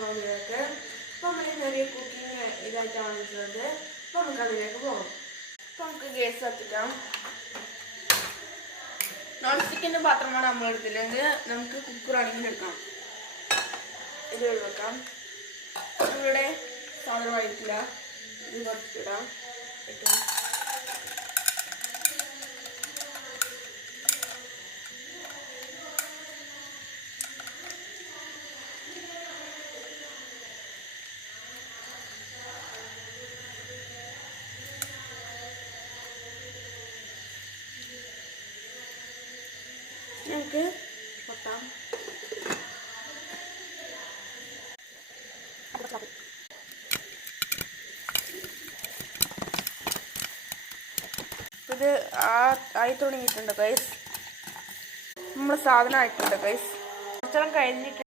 വ്ളോഗിലേക്ക്. അപ്പോൾ നമ്മൾ ചെറിയ കുക്കിംഗ് ഇതായിട്ടാണ് വന്നിട്ടുള്ളത്. അപ്പോൾ നമുക്ക് അതിലേക്ക് പോകാം. അപ്പോൾ നമുക്ക് ഗ്യാസ് കത്തിക്കാം. നോൺ സ്റ്റിക്കിൻ്റെ പാത്രമാണ് നമ്മൾ എടുത്തില്ലെങ്കിൽ നമുക്ക് കുക്കറാണെങ്കിൽ എടുക്കാം. ഇത് വെക്കാം. ഇവിടെ സാധനമായിട്ടില്ല, ഇത് കുറച്ചിടാം. നമുക്ക് പൊട്ടാം. ഇത് ആയി തുടങ്ങിയിട്ടുണ്ട് ഗൈസ്. നമ്മൾ സാധനം ആയിട്ടുണ്ട് ഗൈസ്. കുറച്ചെല്ലാം കഴിഞ്ഞിട്ട്